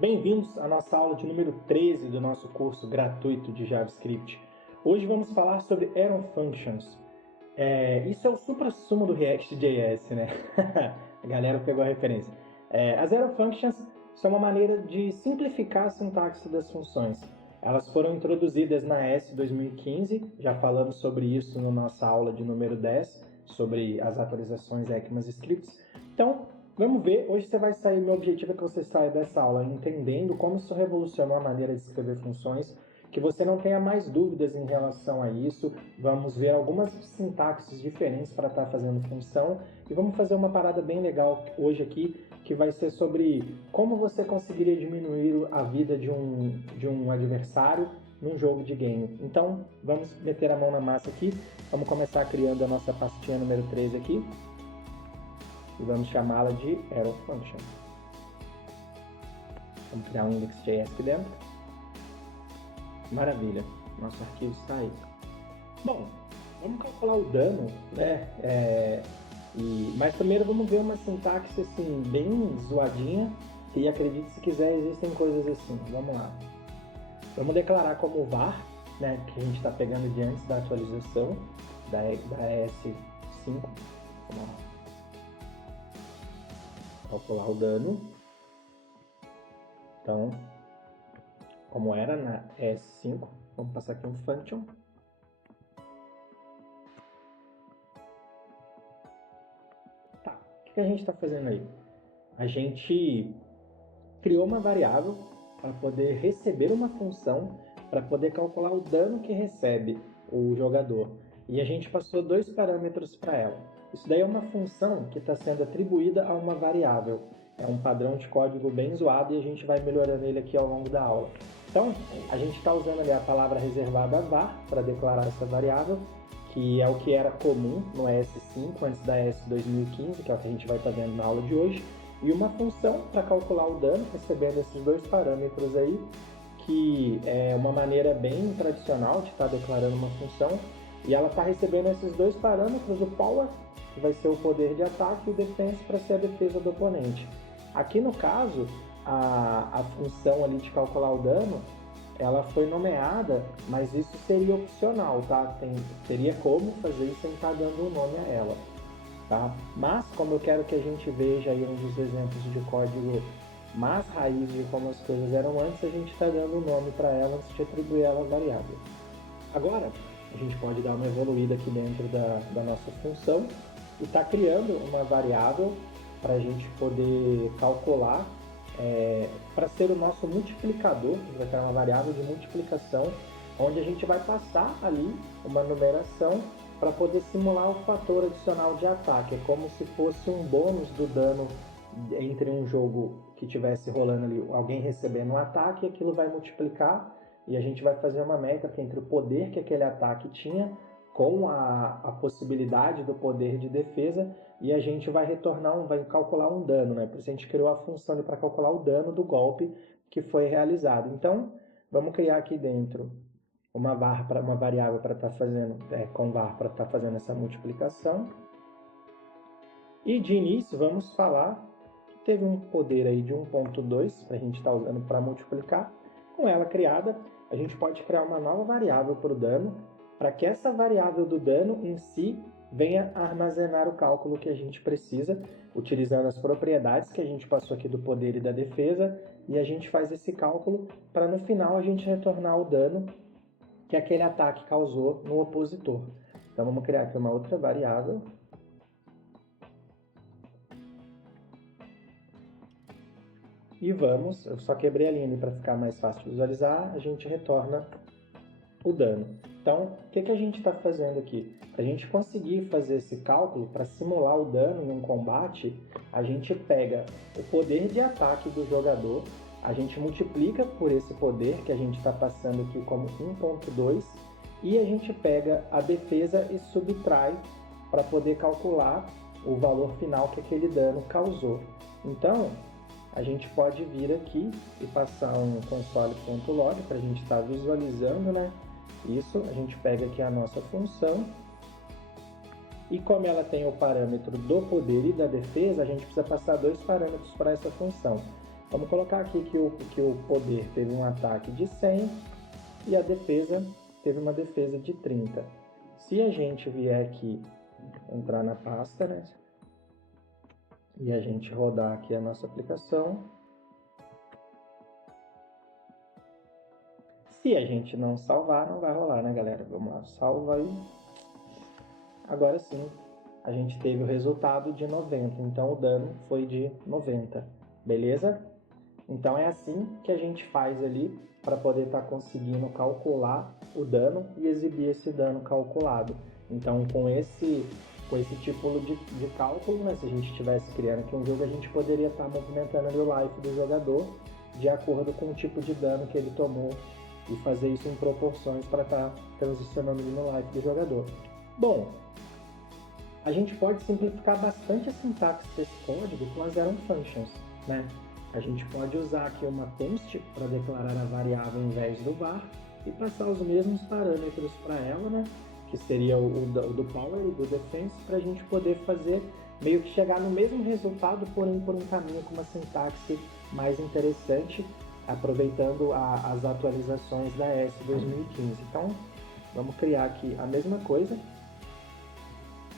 Bem-vindos à nossa aula de número 13 do nosso curso gratuito de JavaScript. Hoje vamos falar sobre Arrow Functions. Isso é o suprassumo do React.js, né? A galera pegou a referência. As Arrow Functions são uma maneira de simplificar a sintaxe das funções. Elas foram introduzidas na ES 2015, já falamos sobre isso na nossa aula de número 10, sobre as atualizações ECMAScripts. Então, vamos ver, hoje você vai sair, meu objetivo é que você saia dessa aula entendendo como isso revolucionou a maneira de escrever funções, que você não tenha mais dúvidas em relação a isso. Vamos ver algumas sintaxes diferentes para estar fazendo função e vamos fazer uma parada bem legal hoje aqui, que vai ser sobre como você conseguiria diminuir a vida de um adversário num jogo de game. Então, vamos meter a mão na massa aqui, vamos começar criando a nossa pastinha número 13 aqui. E vamos chamá-la de Arrow Function. Vamos criar um index.js aqui dentro. Maravilha, nosso arquivo está aí. Bom, vamos calcular o dano, né? Mas primeiro vamos ver uma sintaxe assim, bem zoadinha. E acredite se quiser, existem coisas assim. Vamos lá. Vamos declarar como var, né? Que a gente está pegando de antes da atualização da ES5. Vamos lá. Calcular o dano. Então, como era na ES5, vamos passar aqui um function. Tá, o que a gente está fazendo aí? A gente criou uma variável para poder receber uma função, para poder calcular o dano que recebe o jogador. E a gente passou dois parâmetros para ela. Isso daí é uma função que está sendo atribuída a uma variável. É um padrão de código bem zoado e a gente vai melhorando ele aqui ao longo da aula. Então, a gente está usando ali a palavra reservada var para declarar essa variável, que é o que era comum no ES5, antes da ES 2015, que é o que a gente vai estar vendo na aula de hoje, e uma função para calcular o dano, recebendo esses dois parâmetros aí, que é uma maneira bem tradicional de estar declarando uma função, e ela está recebendo esses dois parâmetros, o power, que vai ser o poder de ataque, e o defense para ser a defesa do oponente. Aqui no caso, a função ali de calcular o dano, ela foi nomeada, mas isso seria opcional, tá? Teria como fazer isso sem estar dando um nome a ela, tá? Mas, como eu quero que a gente veja aí um dos exemplos de código mais raiz de como as coisas eram antes, a gente está dando um nome para ela antes de atribuir ela a variável. Agora, a gente pode dar uma evoluída aqui dentro da nossa função e está criando uma variável para a gente poder calcular, para ser o nosso multiplicador. A gente vai criar uma variável de multiplicação, onde a gente vai passar ali uma numeração para poder simular o fator adicional de ataque. É como se fosse um bônus do dano entre um jogo que estivesse rolando ali, alguém recebendo um ataque, e aquilo vai multiplicar, e a gente vai fazer uma métrica entre o poder que aquele ataque tinha com a possibilidade do poder de defesa, e a gente vai vai calcular um dano, né? Por isso a gente criou a função para calcular o dano do golpe que foi realizado. Então, vamos criar aqui dentro uma variável para estar fazendo, com var para estar fazendo essa multiplicação. E de início vamos falar que teve um poder aí de 1.2 para a gente estar usando para multiplicar. Com ela criada, a gente pode criar uma nova variável para o dano, para que essa variável do dano em si venha armazenar o cálculo que a gente precisa, utilizando as propriedades que a gente passou aqui do poder e da defesa, e a gente faz esse cálculo para no final a gente retornar o dano que aquele ataque causou no opositor. Então vamos criar aqui uma outra variável. E vamos, eu só quebrei a linha para ficar mais fácil de visualizar, a gente retorna o dano. Então, o que a gente está fazendo aqui? Para a gente conseguir fazer esse cálculo, para simular o dano em um combate, a gente pega o poder de ataque do jogador, a gente multiplica por esse poder que a gente está passando aqui como 1.2, e a gente pega a defesa e subtrai para poder calcular o valor final que aquele dano causou. Então, a gente pode vir aqui e passar um console.log para a gente estar visualizando, né? Isso, a gente pega aqui a nossa função, e como ela tem o parâmetro do poder e da defesa, a gente precisa passar dois parâmetros para essa função. Vamos colocar aqui que o poder teve um ataque de 100 e a defesa teve uma defesa de 30. Se a gente vier aqui, entrar na pasta, né? E a gente rodar aqui a nossa aplicação. Se a gente não salvar, não vai rolar, né, galera? Vamos lá, salva aí. Agora sim, a gente teve o resultado de 90, então o dano foi de 90, beleza? Então é assim que a gente faz ali para poder estar conseguindo calcular o dano e exibir esse dano calculado. Então com esse tipo de cálculo, né, se a gente estivesse criando aqui um jogo, a gente poderia estar movimentando ali o life do jogador de acordo com o tipo de dano que ele tomou e fazer isso em proporções para estar transicionando no life do jogador. Bom, a gente pode simplificar bastante a sintaxe desse código com as Arrow Functions, né? A gente pode usar aqui uma const para declarar a variável em vez do var e passar os mesmos parâmetros para ela, né? Que seria o do power e do defense, para a gente poder fazer meio que chegar no mesmo resultado, porém por um caminho com uma sintaxe mais interessante, aproveitando as atualizações da ES 2015. Então, vamos criar aqui a mesma coisa.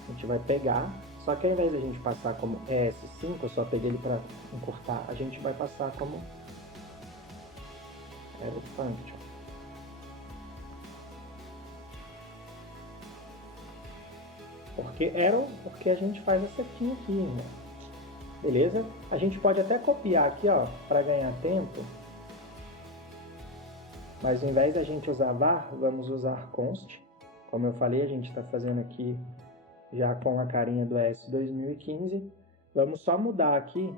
A gente vai pegar, só que ao invés de a gente passar como ES5, eu só peguei ele para encurtar, a gente vai passar como Arrow Function. Porque Arrow, porque a gente faz a setinha aqui, né? Beleza? A gente pode até copiar aqui, ó, para ganhar tempo. Mas ao invés da gente usar var, vamos usar const. Como eu falei, a gente está fazendo aqui já com a carinha do ES 2015. Vamos só mudar aqui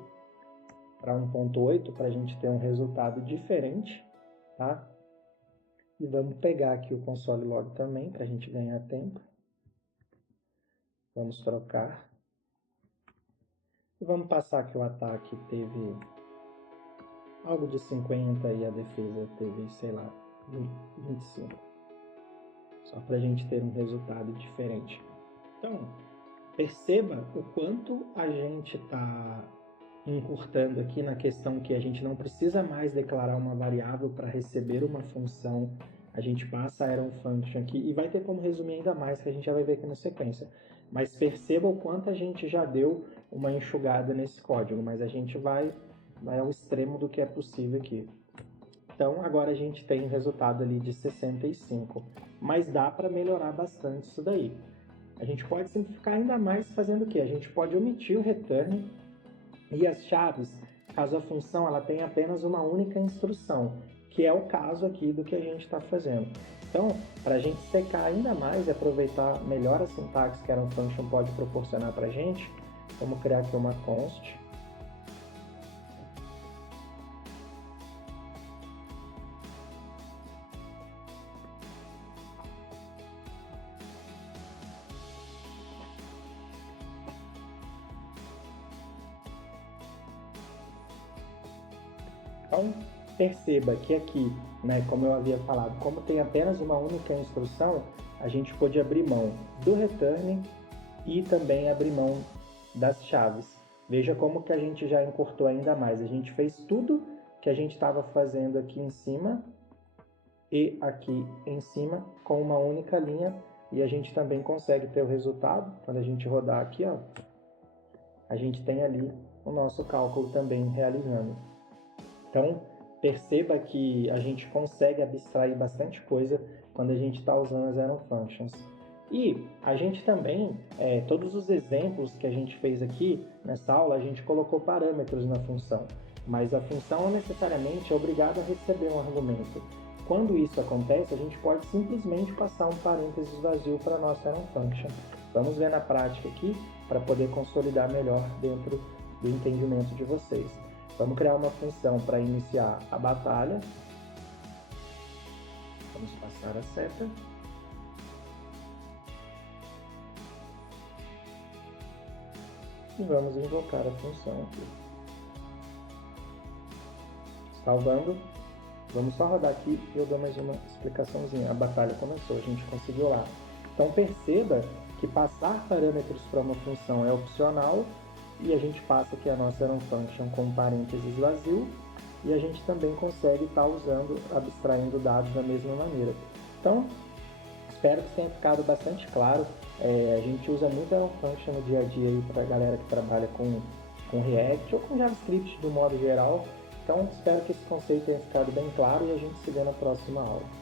para 1.8 para a gente ter um resultado diferente, tá? E vamos pegar aqui o console log também para a gente ganhar tempo. Vamos trocar. E vamos passar que o ataque teve algo de 50 e a defesa teve, sei lá, 25. Só para a gente ter um resultado diferente. Então, perceba o quanto a gente está encurtando aqui na questão que a gente não precisa mais declarar uma variável para receber uma função. A gente passa a Arrow Function aqui e vai ter como resumir ainda mais, que a gente já vai ver aqui na sequência. Mas perceba o quanto a gente já deu uma enxugada nesse código, mas a gente vai ao extremo do que é possível aqui. Então, agora a gente tem um resultado ali de 65, mas dá para melhorar bastante isso daí. A gente pode simplificar ainda mais fazendo o quê? A gente pode omitir o return e as chaves, caso a função ela tenha apenas uma única instrução, que é o caso aqui do que a gente está fazendo. Então, para a gente secar ainda mais e aproveitar melhor a sintaxe que a Arrow Function pode proporcionar para a gente, vamos criar aqui uma const. Então, perceba que aqui, né, como eu havia falado, como tem apenas uma única instrução, a gente pode abrir mão do return e também abrir mão das chaves. Veja como que a gente já encurtou ainda mais. A gente fez tudo que a gente estava fazendo aqui em cima e aqui em cima com uma única linha, e a gente também consegue ter o resultado. Quando a gente rodar aqui, ó, a gente tem ali o nosso cálculo também realizando. Então, perceba que a gente consegue abstrair bastante coisa quando a gente está usando as Arrow Functions. E a gente também, todos os exemplos que a gente fez aqui nessa aula, a gente colocou parâmetros na função. Mas a função não necessariamente é obrigada a receber um argumento. Quando isso acontece, a gente pode simplesmente passar um parênteses vazio para a nossa Arrow Function. Vamos ver na prática aqui, para poder consolidar melhor dentro do entendimento de vocês. Vamos criar uma função para iniciar a batalha. Vamos passar a seta. E vamos invocar a função aqui. Salvando. Vamos só rodar aqui e eu dou mais uma explicaçãozinha. A batalha começou, a gente conseguiu lá. Então perceba que passar parâmetros para uma função é opcional, e a gente passa aqui a nossa Arrow Function com parênteses vazio e a gente também consegue estar usando, abstraindo dados da mesma maneira. Então, espero que tenha ficado bastante claro. A gente usa muito a Function no dia a dia para a galera que trabalha com React ou com JavaScript do modo geral. Então, espero que esse conceito tenha ficado bem claro e a gente se vê na próxima aula.